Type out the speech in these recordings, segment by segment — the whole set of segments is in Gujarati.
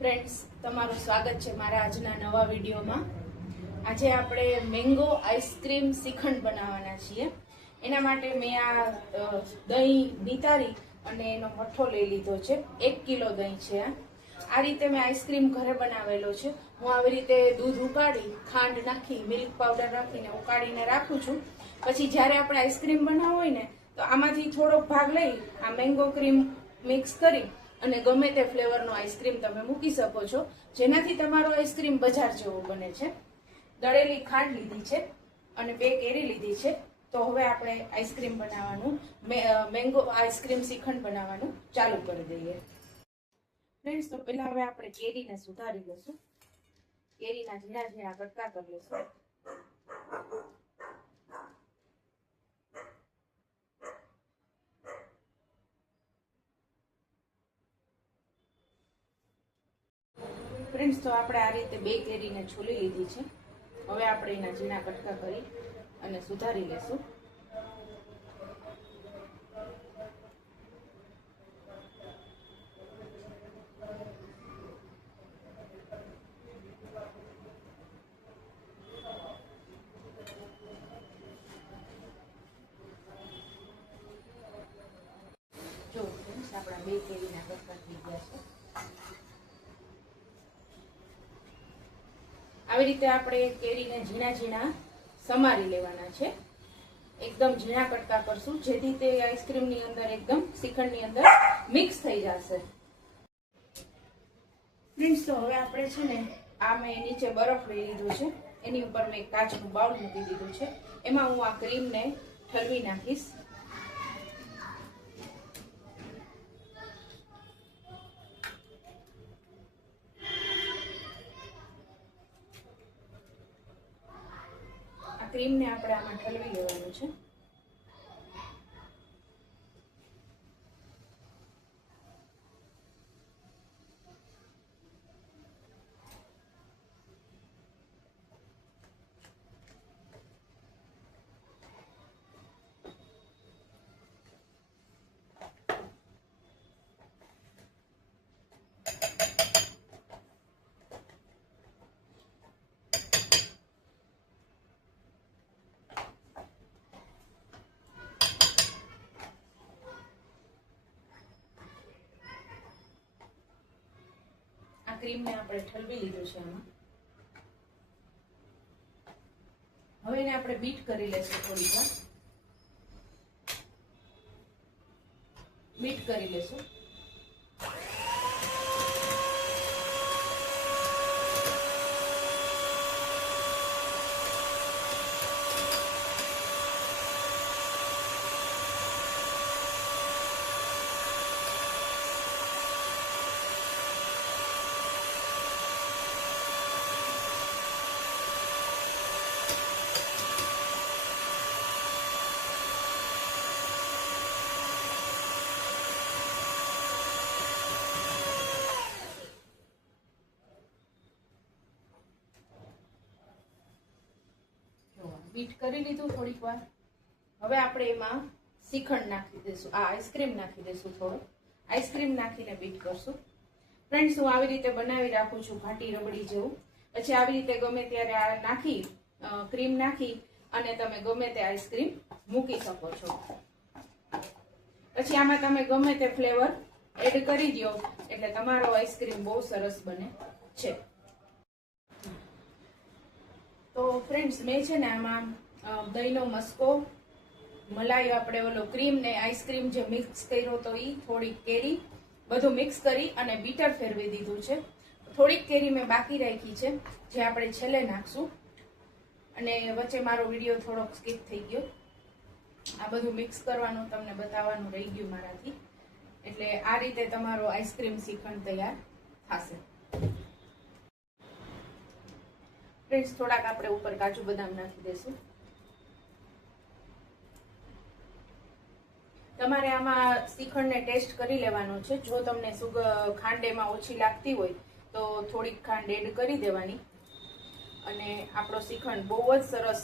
ફ્રેન્ડ્સ, તમારું સ્વાગત છે મારા આજના નવા વિડીયોમાં. આજે આપણે મેંગો આઈસ્ક્રીમ શ્રીખંડ બનાવવાના છીએ. એના માટે મેં આ દહીં નિતારી અને એનો મઠ્ઠો લઈ લીધો છે. 1 કિલો દહીં છે. આ રીતે મેં આઈસ્ક્રીમ ઘરે બનાવેલો છે. હું આવી રીતે દૂધ ઉકાળી, ખાંડ નાખી, મિલ્ક પાવડર નાખીને ઉકાળીને રાખું છું. પછી જ્યારે આપણે આઈસ્ક્રીમ બનાવવું હોય ને તો આમાંથી થોડોક ભાગ લઈ આ મેંગો ક્રીમ મિક્સ કરી અને ગમે તે ફ્લેવરનો આઈસ્ક્રીમ તમે મૂકી શકો છો, જેનાથી તમારો આઈસ્ક્રીમ બજાર જેવો બને છે. દળેલી ખાંડ લીધી છે અને 2 કેરી લીધી છે. તો હવે આપણે આઈસ્ક્રીમ બનાવવાનું, મેંગો આઈસ્ક્રીમ શ્રીખંડ બનાવવાનું ચાલુ કરી દઈએ. ફ્રેન્ડ્સ, તો પહેલા હવે આપણે કેરીને સુધારી લઈશું. કેરીના ઝીણા ઝીણા કટકા કરી લઈશું. ફ્રેન્ડ્સ, તો આપણે આ રીતે 2 કેરીને છોલી લીધી છે. હવે આપણે એના ઝીણા કટકા કરી અને સુધારી લેશું. જો ફ્રેન્ડ્સ, આપણા 2 કેરીના કટકા થઈ ગયા છે. આવી રીતે આપણે કેરીને ઝીણા ઝીણા સમારી લેવાના છે. એકદમ ઝીણા કટકા કરશું, જેથી તે આઈસ્ક્રીમની અંદર એકદમ શ્રીખંડની અંદર મિક્સ થઈ જશે. ફ્રેન્ડ્સ, તો હવે આપણે છે ને આ મેં નીચે બરફ લઈ લીધું છે. એની ઉપર મેં કાચનું બાઉલ મૂકી દીધું છે. એમાં હું આ ક્રીમને ઠલવી નાખીશ. ક્રીમને આપણે આમાં ઠલવી લેવાનું છે. ક્રીમને આપણે ઠલવી લીધું છે. આમાં હવે એને આપણે બીટ કરી લેશું. થોડી વાર બીટ કરી લેશું. બીટ કરી લીધું થોડીક વાર. હવે આપણે એમાં શ્રીખંડ નાખી દઈશું. આ આઈસ્ક્રીમ નાખી દઈશું. થોડો આઈસ્ક્રીમ નાખીને બીટ કરશું. ફ્રેન્ડ્સ, હું આવી રીતે બનાવી રાખું છું, ઘાટી રબડી જેવું. પછી આવી રીતે ગમે ત્યારે આ નાખી, ક્રીમ નાખી અને તમે ગમે તે આઈસ્ક્રીમ મૂકી શકો છો. પછી આમાં તમે ગમે તે ફ્લેવર એડ કરી દો એટલે તમારો આઈસ્ક્રીમ બહુ સરસ બને છે. તો ફ્રેન્ડ્સ, મેં છે ને આમાં દહીંનો મસ્કો, મલાઈ, આપણે ઓલો ક્રીમ ને આઈસ્ક્રીમ જે મિક્સ કર્યો તો એ, થોડીક કેરી, બધું મિક્સ કરી અને બીટર ફેરવી દીધું છે. થોડીક કેરી મેં બાકી રાખી છે, જે આપણે છેલ્લે નાખશું. અને વચ્ચે મારો વિડીયો થોડોક સ્કીપ થઈ ગયો. આ બધું મિક્સ કરવાનું તમને બતાવવાનું રહી ગયું મારાથી. એટલે આ રીતે તમારો આઈસ્ક્રીમ શ્રીખંડ તૈયાર થશે. ફ્રેન્ડ્સ, થોડાક આપણે ઉપર કાજુ બદામ નાખી દઈશું. તમારે આમાં શ્રીખંડને ટેસ્ટ કરી લેવાનો છે. જો તમને ખાંડ એમાં ઓછી લાગતી હોય તો થોડીક ખાંડ એડ કરી દેવાની. અને આપણો શ્રીખંડ બહુ જ સરસ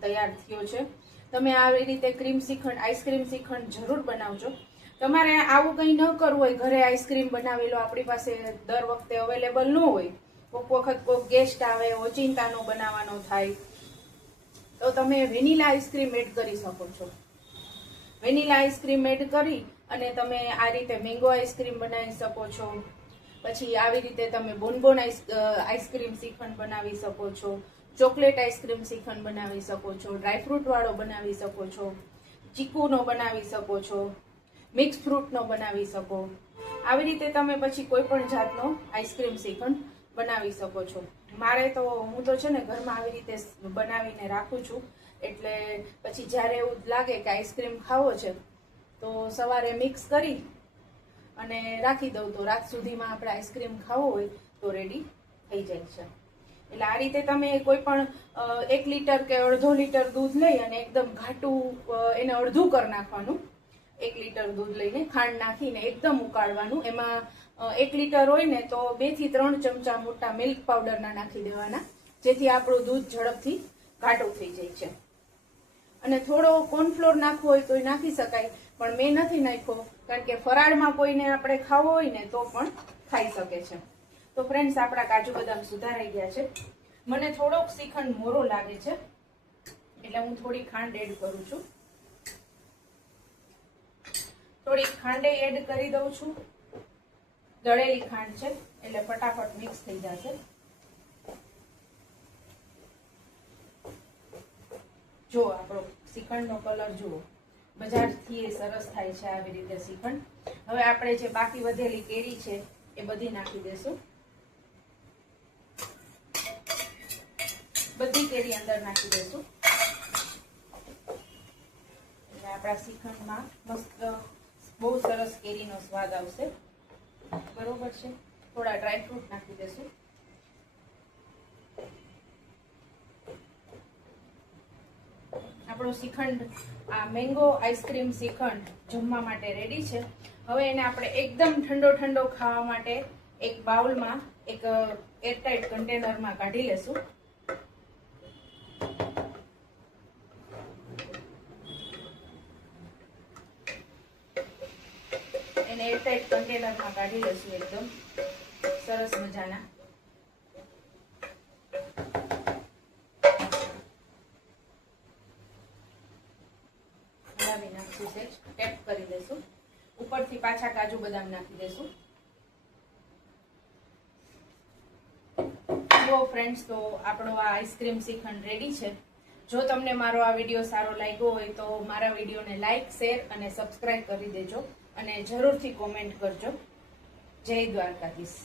તૈયાર થયો છે. તમે આવી રીતે ક્રીમ શ્રીખંડ, આઈસ્ક્રીમ શ્રીખંડ જરૂર બનાવજો. તમારે આવું કંઈ ન કરવું હોય, ઘરે આઈસ્ક્રીમ બનાવી લો, આપણી પાસે દર વખતે અવેલેબલ ન હોય, કોઈક વખત કોઈક ગેસ્ટ આવે, ઓચિંતાનો બનાવવાનો થાય, તો તમે વેનીલા આઈસ્ક્રીમ એડ કરી શકો છો. વેનીલા આઈસ્ક્રીમ એડ કરી અને તમે આ રીતે મેંગો આઈસ્ક્રીમ બનાવી શકો છો. પછી આવી રીતે તમે બોનબોન આઈસ્ક્રીમ શ્રીખંડ બનાવી શકો છો, ચોકલેટ આઈસ્ક્રીમ શ્રીખંડ બનાવી શકો છો, ડ્રાયફ્રૂટ વાળો બનાવી શકો છો, ચીકુનો બનાવી શકો છો, મિક્સ ફ્રૂટનો બનાવી શકો. આવી રીતે તમે પછી કોઈ પણ જાતનો આઈસ્ક્રીમ શ્રીખંડ બનાવી શકો છો. મારે તો હું તો છે ને ઘરમાં આવી રીતે બનાવીને રાખું છું, એટલે પછી જ્યારે એવું લાગે કે આઈસ્ક્રીમ ખાવો છે તો સવારે મિક્સ કરી અને રાખી દઉં, તો રાત સુધીમાં આપણે આઈસ્ક્રીમ ખાવો હોય તો રેડી થઈ જાય છે. એટલે આ રીતે તમે કોઈ પણ 1 લીટર કે અડધો લીટર દૂધ લઈ અને એકદમ ઘાટું એને અડધું કરી નાખવાનું. 1 લીટર દૂધ લઈને ખાંડ નાખીને એકદમ ઉકાળવાનું. એમાં 1 લીટર હોય ને તો 2 થી 3 ચમચા મોટા મિલ્ક પાવડરના નાખી દેવાના, જેથી આપણું દૂધ ઝડપથી ઘાટું થઈ જાય છે. અને થોડો કોર્નફ્લોર નાખવો હોય તો નાખી શકાય, પણ મેં નથી નાખ્યો, કારણ કે ફરાળમાં કોઈને આપણે ખાવો હોય ને તો પણ ખાઈ શકે છે. તો ફ્રેન્ડ્સ, આપણા કાજુ બદામ સુધારાઈ ગયા છે. મને થોડોક શ્રીખંડ મોરો લાગે છે, એટલે હું થોડી ખાંડ એડ કરું છું. થોડી ખાંડે એડ કરી દઉં છું. દળેલી ખાંડ છે એટલે ફટાફટ મિક્સ થઈ જશે. જો આપણો શ્રીખંડનો કલર જુઓ, બજારથી એ સરસ થાય છે આવી રીતે શ્રીખંડ. હવે આપણે જે બાકી વધેલી કેરી છે એ બધી નાખી દેશું. બધી કેરી અંદર નાખી દેશું એટલે આપણા શ્રીખંડમાં મસ્ત બહુ સરસ કેરીનો સ્વાદ આવશે. બરોબર છે. થોડા ડ્રાયફ્રૂટ નાખી દેશું. આપણો શ્રીખંડ, આ મેંગો આઈસ્ક્રીમ શ્રીખંડ જમવા માટે રેડી છે. હવે એને આપણે એકદમ ઠંડો ઠંડો ખાવા માટે એક બાઉલમાં, એક એરટાઇટ કન્ટેનરમાં કાઢી લેશું. એને એરટાઇટ કન્ટેનરમાં કાઢી લેશું એકદમ સરસ મજાના. હલાવી નાખશું, સેજ ટેપ કરી દેશું. ઉપરથી પાછા કાજુ બદામ નાખી દેશું. જુઓ ફ્રેન્ડ્સ, તો આપણો આ આઈસ્ક્રીમ શ્રીખંડ રેડી છે. જો તમને મારો આ વિડીયો સારો લાગ્યો હોય તો મારા વિડીયોને લાઈક, શેર અને સબસ્ક્રાઇબ કરી દેજો, અને જરૂરથી કોમેન્ટ કરજો. જય દ્વારકાધીશ.